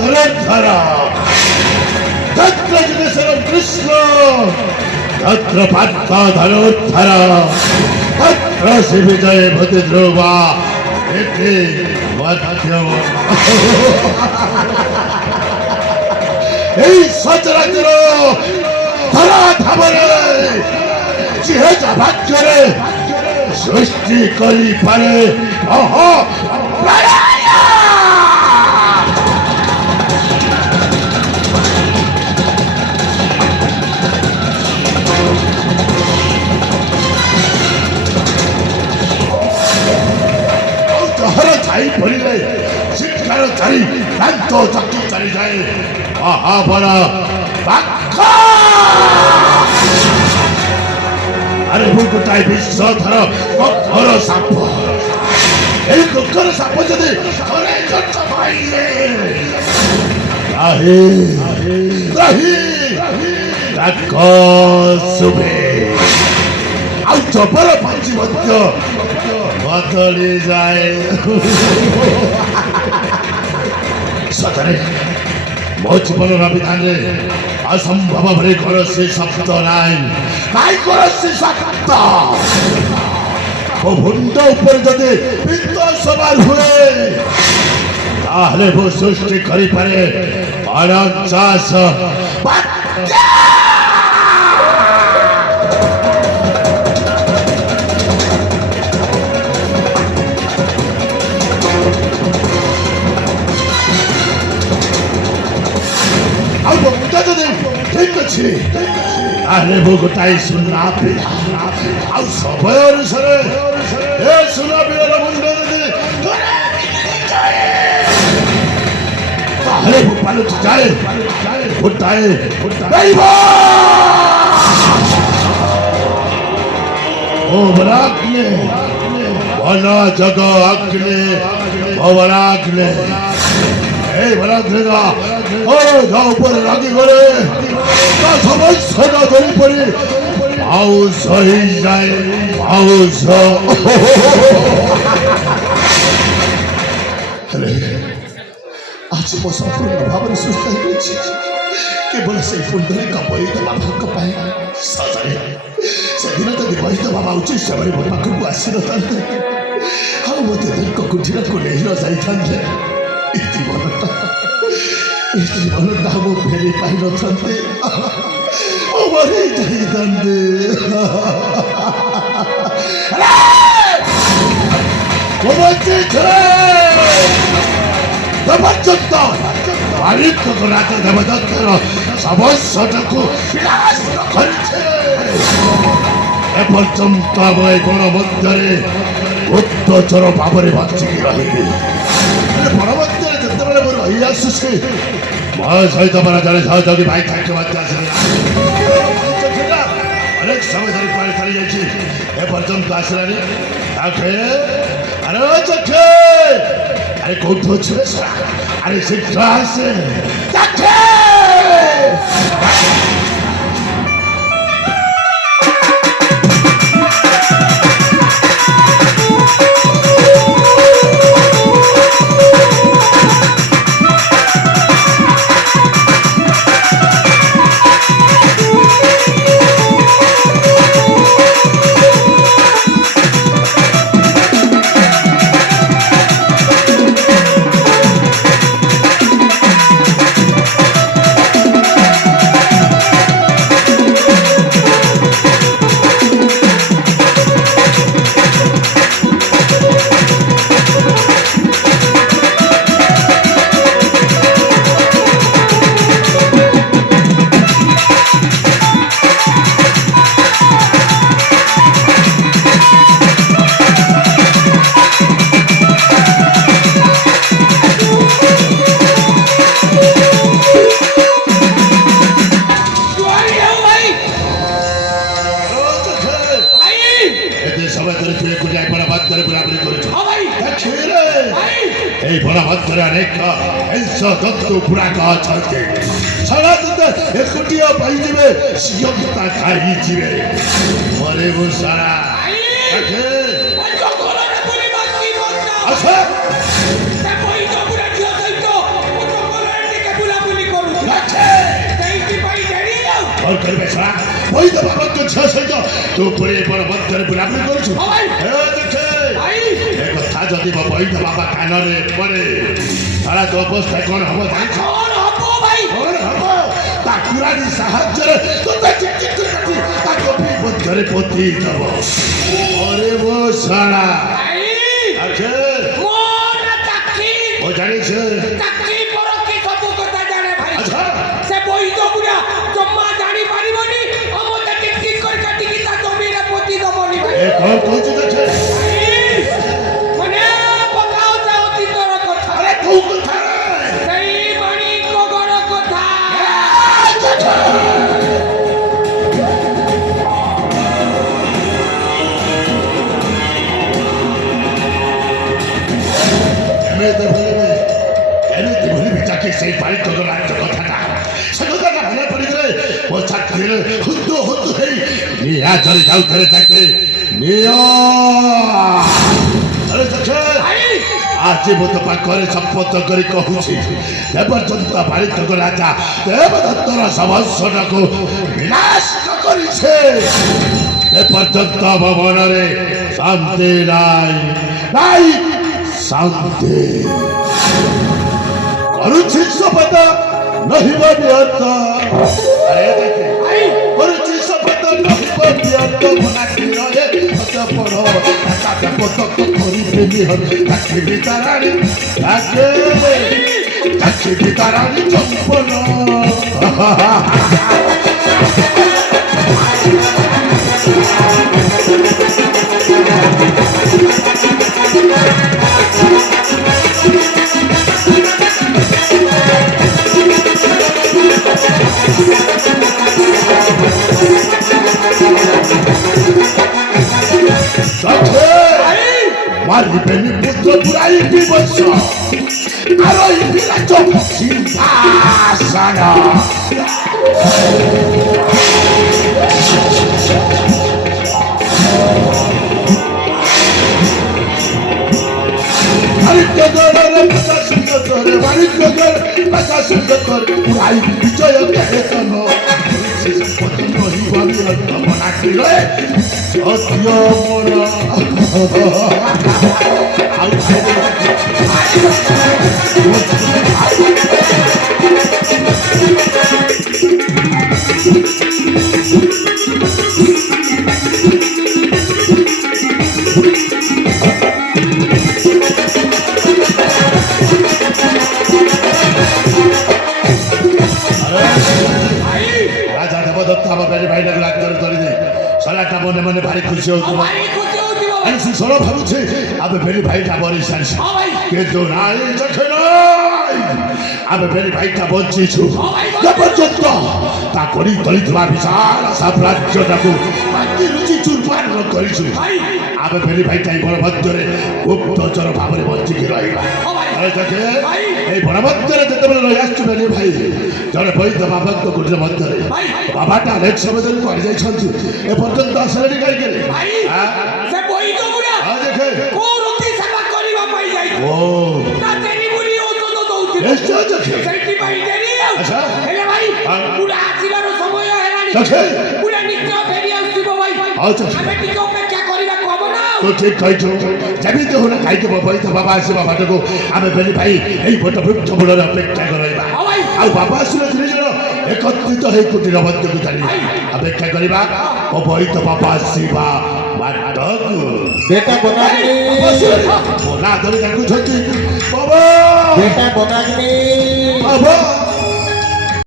ধনুর্ধরা তত্র যুগেশ্বরম কৃষ্ণ তত্র পার্থ ধনুর্ধরা তত্র শ্রী বিজয় ভূতি ধ্রুবা এতে মধ্যম। এই সচরাচর ধরা ধামরে যিহে যাভা করে সৃষ্টি করি পারে ছাই পড়িলে শিক্ষার চারি প্রান্ত চক্র চারি যায় মহাবরা আরে বুকুটাই বিশ্বধর কঠোর সাপ। এই কঠোর সাপ যদি ঘরে জন্ম পাইলে রাহি রাহি রাগ শুভে ଆଉ ଜବର ପାଞ୍ଚି ମଧ୍ୟ ବଦଳି ଯାଏ। ସତରେ ମୋ ଜୀବନର ବିଧାନରେ ଅସମ୍ଭବ ଭଳି କୌଣସି ଶବ୍ଦ ନାହିଁ। କାହିଁ କୌଣସି ଶବ୍ଦ ମୋ ମୁଣ୍ଡ ଉପରେ ଯଦି ପିତ୍ତ ସବାର ହୁଏ ତାହେଲେ ମୁଁ ସୃଷ୍ଟି କରିପାରେ ଅଣଚାଶ ঠিক ଅଛି ତାହେଲେ ମୁଁ ଗୋଟାଏ ସୁନା ପିଲା ଆଉ ସମୟ ଅନୁସାରେ ଏ ସୁନା ପିଲାର ମୁଣ୍ଡ ଯଦି ତାହେଲେ ମୁଁ ପାଲଟି ଯାଏ ଗୋଟାଏ ଓ ବରାଗ୍ନେ ବନ ଜଗ ଅଗ୍ନେ ଭବରାଗ୍ନେ এই বরাগ্নেরা ও যা উপরে রাগি করে তা সবাই সোনা ধরে পড়ে পাউস হয়ে যায় পাউস। আজ মো সম্পূর্ণ ভাবে সুস্থ হয়ে গেছি কেবল সেই ফুলধরি কপাই দেবা ভাগ্য পাই। সତରେ সেদিন যদি বৈধ বাবা উচিত সময় ମୋ ପାଖକୁ ଆସିନଥାନ୍ତେ ଆଉ ମୋତେ ଦୀର୍ଘ କୁଠିରକୁ ନେଇ ନ ଯାଇଥାନ୍ତେ এই জীবনটা ମୁଁ ଫେରି ପାଇନଥାନ୍ତେ ମରି ଯାଇଥାନ୍ତେ। পর্যন্ত মালিক রাজ দেবদত্তর সমস্যাটাକୁ କରିছে এপর্যন্ত ଆମ ଏ ଗଣ ମଧ୍ୟରେ ଗୁପ୍ତଚର ଭାବରେ ବଞ୍ଚିକି ରହିବି। ପରବର୍ତ୍ତୀରେ ଯେତେବେଳେ ମୁଁ ରହି ଆସୁଛି ମୋ ସହିତ ମୋର ଜଣେ ସହଯୋଗୀ ଭାଇ ତାଙ୍କେ ମଧ୍ୟ ଆସିଲେ ଅନେକ ସମୟ ଧରି କୁଆଡ଼େ ଚାଲି ଯାଇଛି ଏପର୍ଯ୍ୟନ୍ତ ଆସିଲାନି। ତାକେ ଆରେ ଚକ୍ଷେ ଆରେ କୋଉଠୁ ଅଛି ଆରେ ଶୀଘ୍ର ଆସେ ତାକେ এই বনভদ্রে অনেক দত্তু পুরাক অଛନ୍ତି সারা একুটিয়া পাইଯିବେ ସିଂହତା ଖାଇଯିବେ ମରେ ମୁଁ ସାରା କଣ କରିବେ ଶଳା ବୈଦ ବାବାଙ୍କ ଝିଅ ସହିତ ତୁ ପୁରୀ ବଡ଼ ମଧ୍ୟରେ ବୁଲାବୁଲି କରୁଛୁ ଏ କଥା ଯଦି ମୋ ବୈଦ ବାବା କାନରେ ପଡ଼େ ଶଳା ତୋ ଅବସ୍ଥା କଣ ହବ ଜାଣିଛ କଣ ହବ ତା କୁରାଡ଼ି ସାହାଯ୍ୟରେ ତୋତେ ଚିଠି କାଟି ତା ଗୋପୀ ମଧ୍ୟରେ ପୋତି ଦବ ଅରେ ମୋ ଶଳା ଓ ଜାଣିছে कौन कौन सी कथा मने बताओ से अतीतर कथा अरे तू कथा सही मणि को गण कथा एने भूली बेटा के सही बारी तो राज्य कथा सगोदा का भले पड़ी गए वो छात्र हुद्दो हुद्दो है निया चल जाऊ करे ताके निया अरे सखे आज मत पाखरे शपथ करी कहूछि देवदत्त भारत राजा देवदत्तर समस्या को विनाश करिछे देवदत्त भवन रे शांति नाई शांति करुछि शपथ नहीं बनियत अरे देखे करुछि शपथ नहीं बनियत बना के रहे मत पड़ो का शपथ करी बेली हत काठी तारानी आगे काठी तारानी चंपन मारी बेनी पुत्र बुराई की बच्च आरोही विराज सिंहासन बुराई विजय कहतन बना राजा देवदत्त हम भाई भाई लाग कर दे सलाटा मने मने भारी खुशी होतो अरे से सोलो भाबुछे आबे बेली भाई का बरी सारी के जो नाई जखनो आबे बेली भाई का बंची छु देवदत्त ता करी तळितवा विशाल साम्राज्य टाकू माटी रुचि चुरपान करी छु आबे बेली भाई टाई बड़ मध्यरे गुप्तचर भाबरे बंची की रहिबा अरे जके ए बड़ मध्यरे जते बेले रहि आछु बेली भाई जरे बैद बाबा तो गुजर मध्यरे बाबाटा अनेक समय धरि पड़ जाई छथि ए पर्यंत असरे गाई गेले से बैद गुरा हां देखे को रोटी सेवा करिवा पाई जाई ओ ता तेनी बुली ओ तो दउति एष्ट देखे सेठी पाई देनी अच्छा हेले भाई गुरा आसीबार समय हेलानी देखे गुरा नित्य फेरी आसीबो भाई अच्छा हमें टिके अपेक्षा करिवा कब ना तो ठीक कहि छु जबी तो होना खाइ के बैद बाबा आसीबा बाटको आमे बेली भाई एई बट वृक्ष मूल अपेक्षा करइबा आ बाबा आसीले धीरे धीरे एकत्रित है कुटीर मध्य को चली अपेक्षा करिबा ओ बैद बाबा आसीबा बाटक बेटा बनाग्नि बोला धरि जाकु छथि बाबा बेटा बनाग्नि बाबा